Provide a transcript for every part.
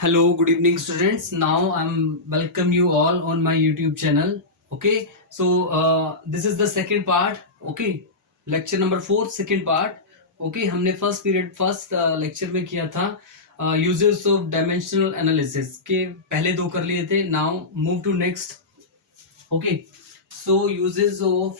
Hello, good evening, students. Now I'm welcome you all on my YouTube channel. Okay, so this is the second part. Okay, lecture number 4, second part. Okay, हमने first period first lecture में किया था uses of dimensional analysis के पहले दो कर लिए थे. Now move to next. Okay, so uses of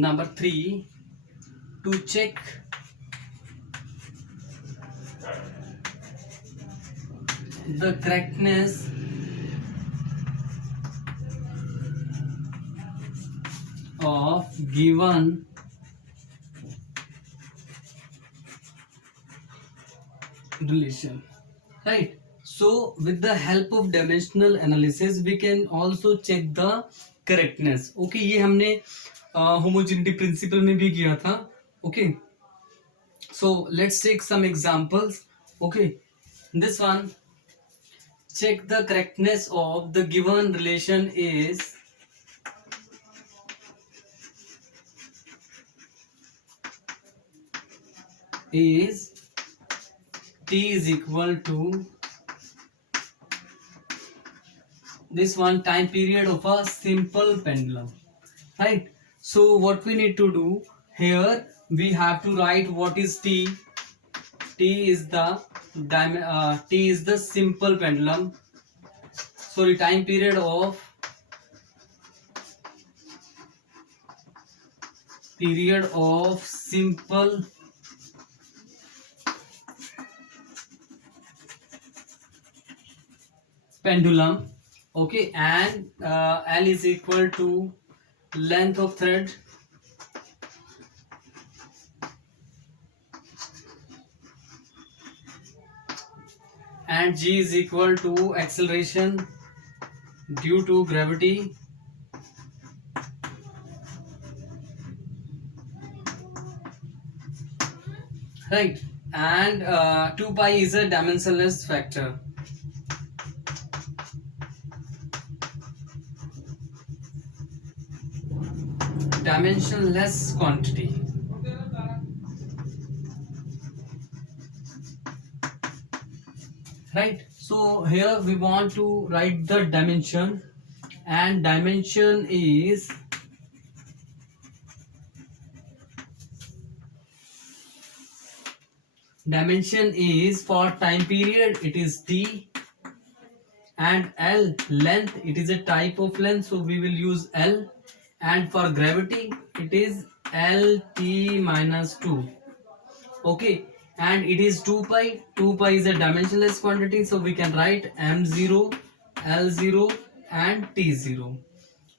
number 3 to check the correctness of given relation, right? So with the help of dimensional analysis we can also check the correctness. Okay, ये हमने homogeneity principle में भी किया था. Okay, so let's take some examples. Okay, this one, check the correctness of the given relation is t is equal to this one time period of a simple pendulum, right? So what we need to do here, we have to write what is t. T is the simple pendulum, sorry, time period of simple pendulum. Okay, and L is equal to length of thread and G is equal to acceleration due to gravity, right? And 2 pi is a dimensionless factor. Dimensionless quantity. Right, so here we want to write the dimension, and dimension is for time period it is t, and L length, it is a type of length, so we will use L, and for gravity it is LT minus 2. Okay, and it is 2 pi. 2 pi is a dimensionless quantity, so we can write m0, L0 and t0.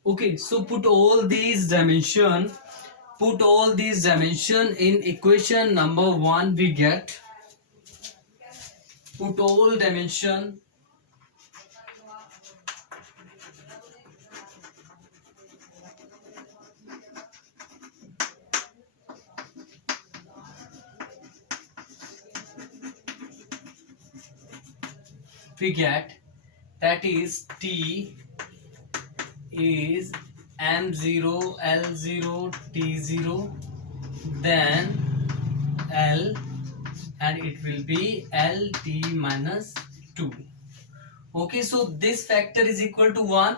Okay, so put all these dimension in equation number 1. We get, put all dimension we get, that is t is m0, L0, t0, then L, and it will be LT minus 2. Okay, so this factor is equal to 1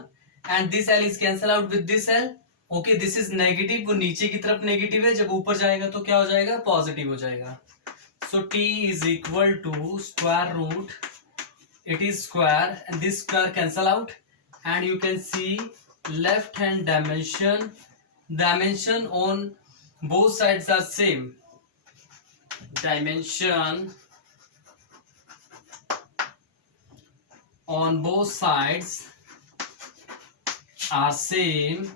and this L is cancel out with this L. Okay, this is negative, वो नीचे की तरफ negative है, जब ऊपर जाएगा तो क्या हो जाएगा, पॉजिटिव हो जाएगा. So t is equal to square root, it is square and this square cancel out, and you can see left hand dimension on both sides are same. Dimension on both sides are same,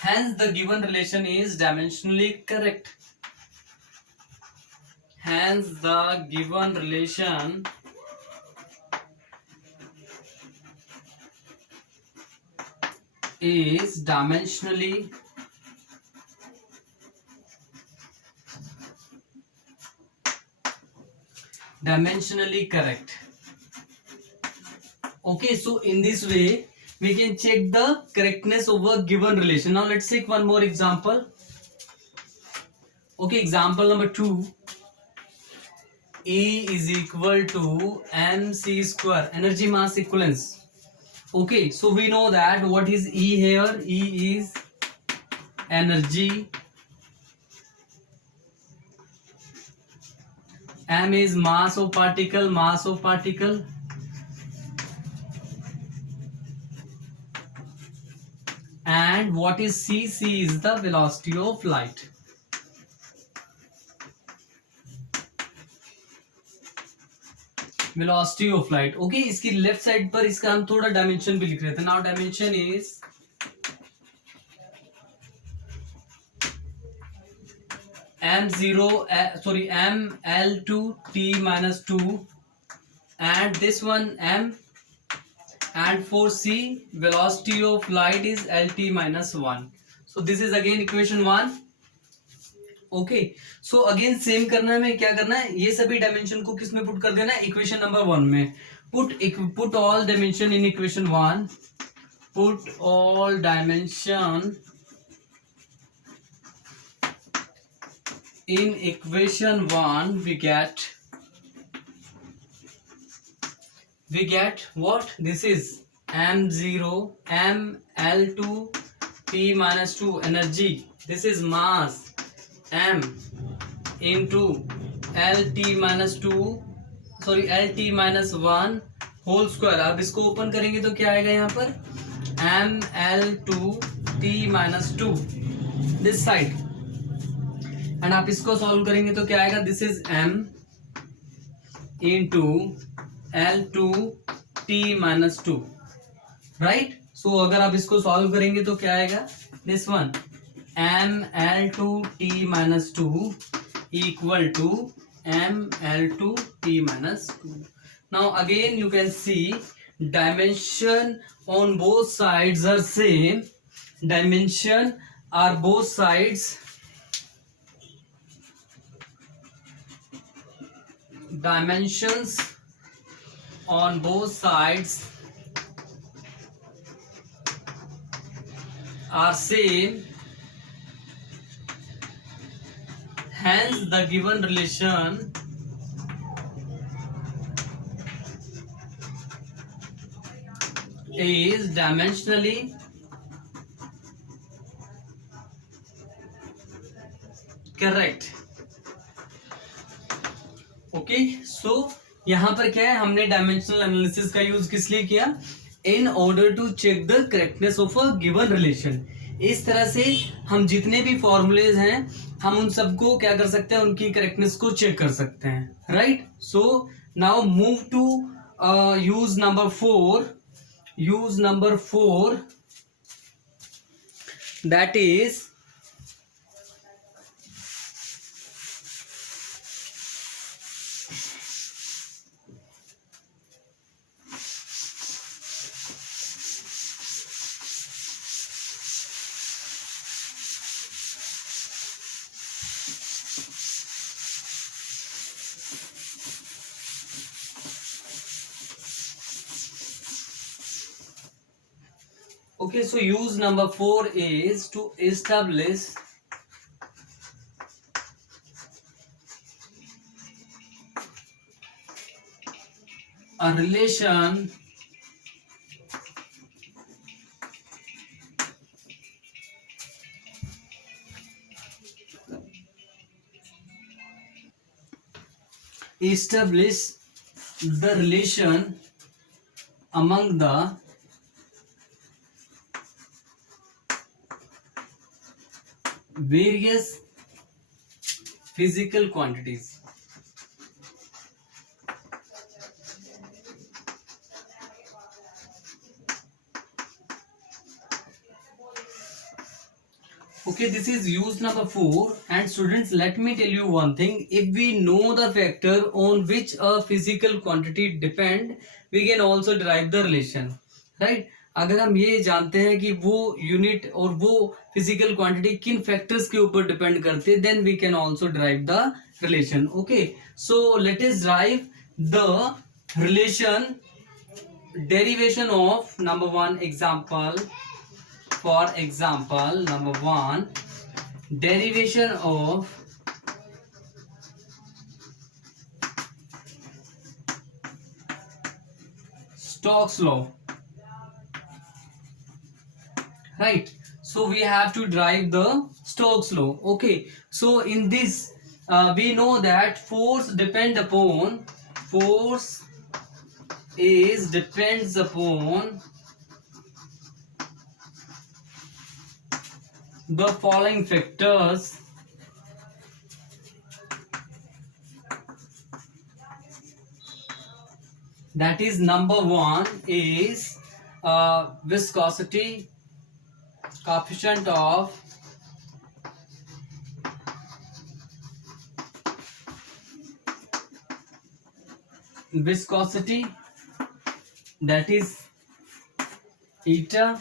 hence the given relation is dimensionally correct. Hence the given relation is dimensionally dimensionally correct. Okay, so in this way we can check the correctness of a given relation. Now let's take one more example. Okay, example number 2. E is equal to mc square, energy mass equivalence. Okay, so we know that what is E here. E is energy, m is mass of particle, and what is C? C is the velocity of light. Velocity of light. Okay, इसकी left side पर इसका हम थोड़ा dimension भी लिख रहे थे. Now dimension is m L2T-2 and this one m, and for C velocity of light is LT-1. so this is again equation 1. Okay, so again same करना है. हमें क्या करना है, ये सभी डायमेंशन को किस में पुट कर देना है, इक्वेशन नंबर 1 में. Put all dimension in equation 1. Put all dimension in equation 1. we get what? This is ML2T-2 energy. This is mass m into LT-1 whole square. अब इसको ओपन करेंगे तो क्या आएगा यहाँ पर, ML2T-2 दिस साइड, एंड आप इसको सॉल्व करेंगे तो क्या आएगा, this is m into L2T-2, right. So अगर आप इसको सॉल्व करेंगे तो क्या आएगा, this one ML2T-2 equal to ML2T-2. Now again you can see dimension on both sides are same. Dimensions on both sides are same. Hence the given relation is dimensionally correct. Okay, so यहां पर क्या है, हमने dimensional analysis का use किस लिए किया, in order to check the correctness of a given relation. इस तरह से हम जितने भी फॉर्मूलेज हैं हम उन सबको क्या कर सकते हैं, उनकी करेक्टनेस को चेक कर सकते हैं, right. So now move to use number 4. That is okay, so use number 4 is to establish a relation among the various physical quantities. Okay, this is use number 4. And students, let me tell you one thing. If we know the factor on which a physical quantity depend, we can also derive the relation, right. अगर हम ये जानते हैं कि वो unit और वो physical quantity किन फैक्टर्स के ऊपर डिपेंड करती है, then we can also derive the relation. Okay, so let us derive the relation derivation of number one example. For example number one, derivation of Stokes law, right? So we have to derive the Stokes law. Okay, so in this we know that force depends upon the following factors. That is, number one is viscosity, coefficient of viscosity, that is eta.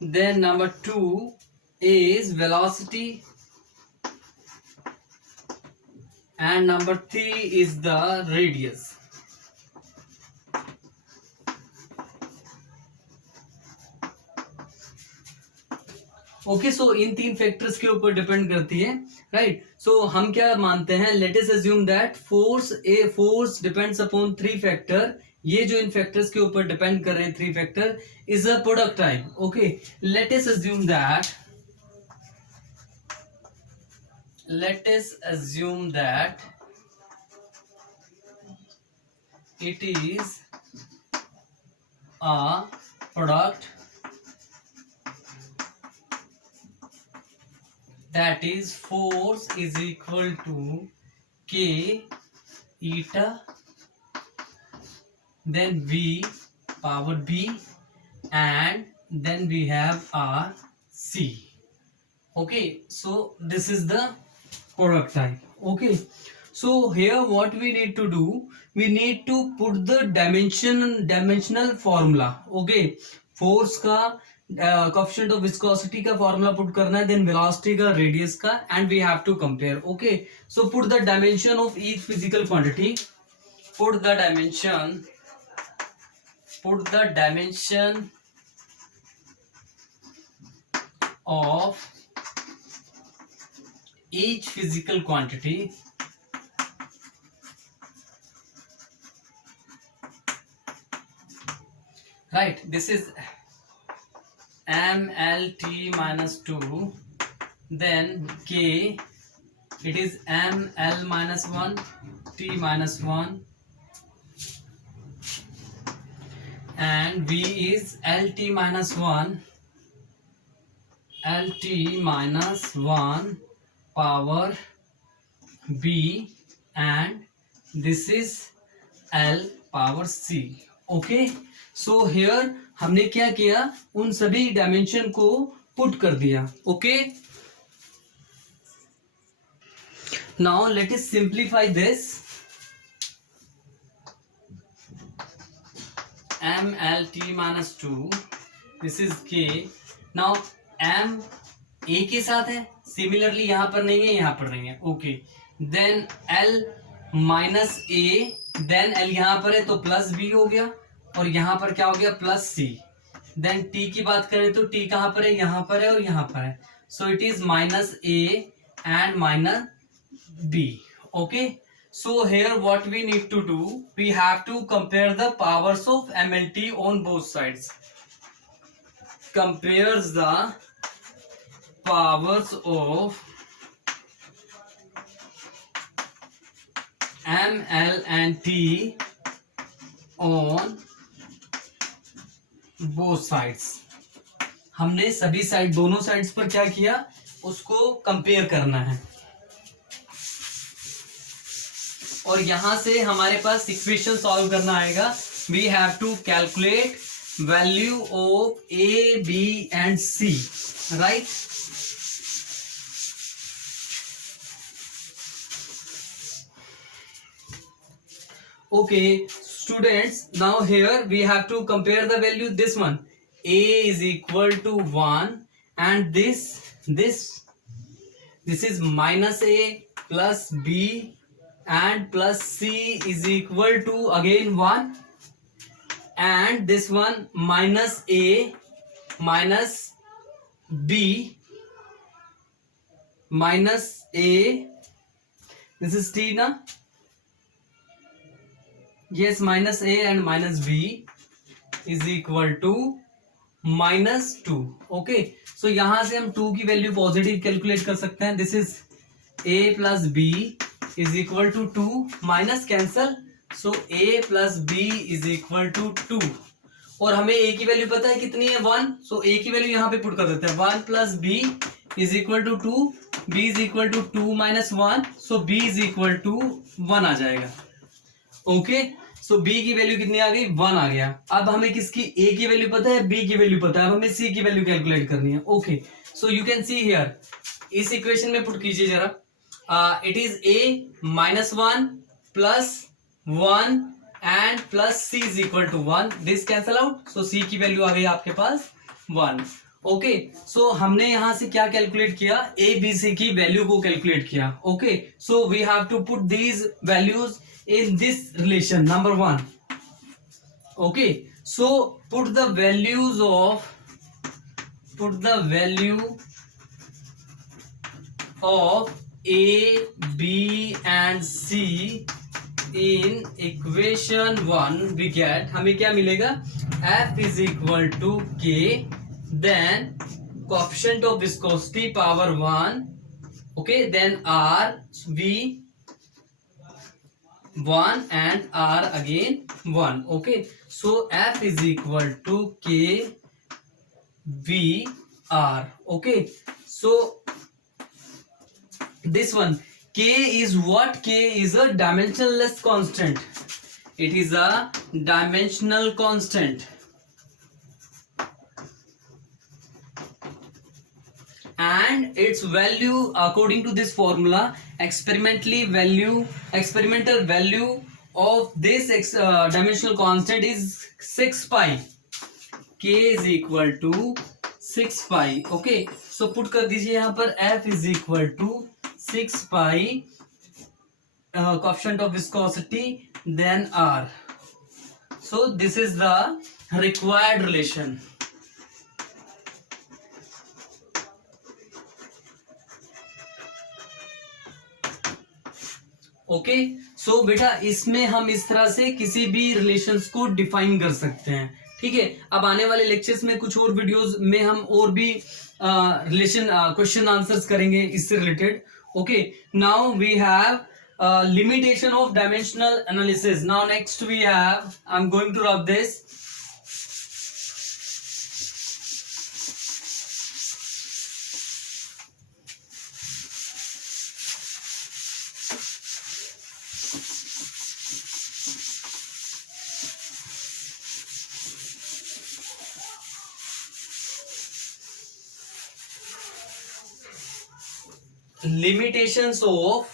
Then number two is velocity, and number three is the radius. Okay, so इन तीन factors के ऊपर depend करती है, right? सो हम क्या मानते हैं, let us assume that force depends upon three factor. ये जो इन फैक्टर्स के ऊपर डिपेंड कर रहे हैं three factor is a product type. Okay, let us assume that it is a product that is force is equal to K eta, then V power B, and then we have R C. Okay, so this is the product type. Okay, so here what we need to do, we need to put the dimensional formula. Okay, force का coefficient of viscosity का formula put करना है, then velocity का, radius का, and we have to compare. Okay, so put the dimension of each physical quantity. Put the dimension of each physical quantity. Right, this is mlt minus 2, then k, it is ml minus 1, t minus 1, and v is lt minus 1 power b, and this is l power c. Okay, so here हमने क्या किया, उन सभी dimension को put कर दिया. Okay, now let us simplify this. mlt minus 2, this is k. Now m a के साथ है, सिमिलरली यहां पर नहीं है, यहां पर नहीं है. Okay, then l minus a, then l यहां पर है तो प्लस b हो गया, और यहां पर क्या हो गया, प्लस सी. देन टी की बात करें तो टी कहां पर है, यहां पर है और यहां पर है. So it is minus a and minus b. Okay, so here what we need to do, we have to compare the powers of MLT on both sides. Compares the powers of ml and t on both sides. हमने सभी side, दोनों sides पर क्या किया, उसको compare करना है. और यहां से हमारे पास इक्वेशन सॉल्व करना आएगा. We have to calculate value of a, b and c, right? Okay, students, now here we have to compare the value. This one, a is equal to 1 and this this is minus a plus b and plus c is equal to again 1, and this one minus a minus b minus a, this is t na, yes, minus a and minus b is equal to -2. Okay, so यहां से हम 2 की value positive calculate कर सकते हैं. This is a plus b is equal to 2, minus cancel, so a plus b is equal to 2. और हमें a की वैल्यू पता है कितनी है, 1. सो a की वैल्यू यहाँ पे पुट कर देते हैं. 1 plus b is equal to 2, b is equal to 2 minus 1, so b is equal to 1 आ जाएगा. ओके, सो b की वैल्यू कितनी आ गई, 1 आ गया. अब हमें किसकी, a की वैल्यू पता है, b की वैल्यू पता है, अब हमें c की वैल्यू कैलकुलेट करनी है. Okay, so you can see here, इस इक्वेशन में पुट कीजिए जरा. It is a minus 1 plus 1 and plus c is equal to 1. This cancel out, so c की वैल्यू आ गई आपके पास 1. ओके, सो हमने यहां से क्या कैलकुलेट किया, a b c की वैल्यू को कैलकुलेट किया. Okay, so we have to put these values in this relation, number 1. Okay, so put the value of a, b and c in equation 1. we get, हमें क्या मिलेगा, f is equal to k, then coefficient of viscosity power 1. okay, then r v 1 and r again 1. okay, so f is equal to k v r. okay, so this one, k is what, k is a dimensionless constant. it is a dimensional constant, and its value according to this formula, experimental value of this dimensional constant is 6 pi. k is equal to 6 pi. okay, so put कर दीजिए यहाँ पर, f is equal to 6 pi coefficient of viscosity then r. so this is the required relation. Okay, so बेटा इसमें हम इस तरह से किसी भी रिलेशंस को डिफाइन कर सकते हैं. ठीक है, अब आने वाले लेक्चर्स में कुछ और वीडियोस में हम और भी रिलेशन क्वेश्चन आंसर्स करेंगे इससे related. Okay, now we have limitation of dimensional analysis. Now next we have, I am going to rub this. limitations of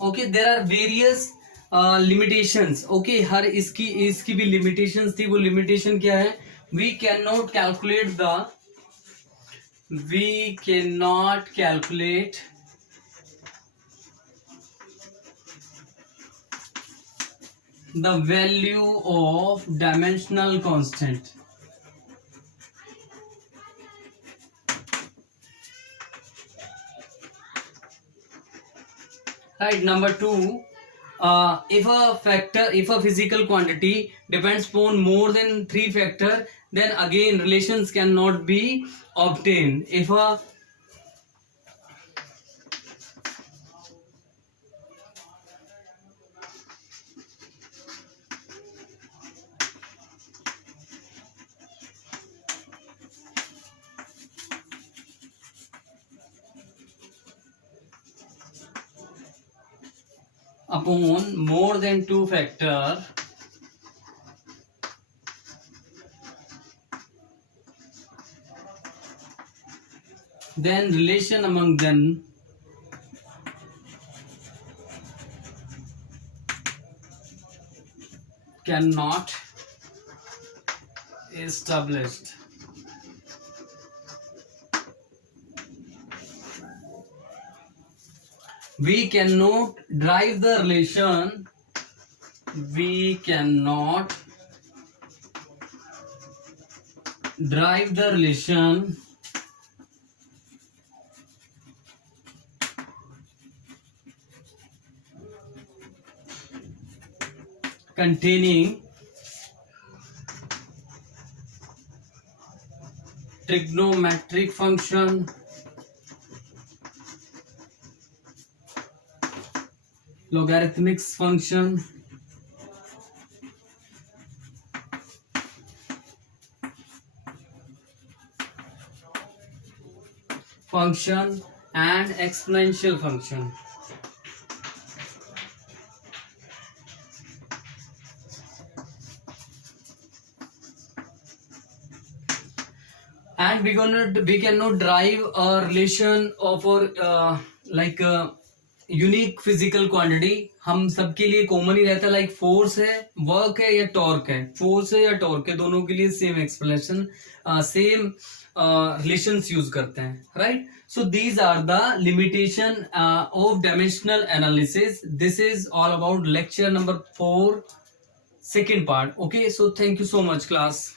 okay, there are various limitations. okay, हर इसकी भी limitations थी. वो limitation क्या है, we cannot calculate the value of dimensional constant. right, number 2, if a physical quantity depends upon more than 3 factor, then again relations cannot be obtained. if a upon more than 2 factor, then relation among them cannot established. We cannot drive the relation. We cannot drive the relation containing trigonometric function, logarithmic function, and exponential function. And we cannot drive a relation of our like unique physical quantity. हम सबके लिए common ही रहता है, like force है, work है या torque है. Force है या टॉर्क है, दोनों के लिए same explanation, same relations use करते हैं, right. So these are the limitation of dimensional analysis. This is all about lecture number 4 second part. Okay, so thank you so much class.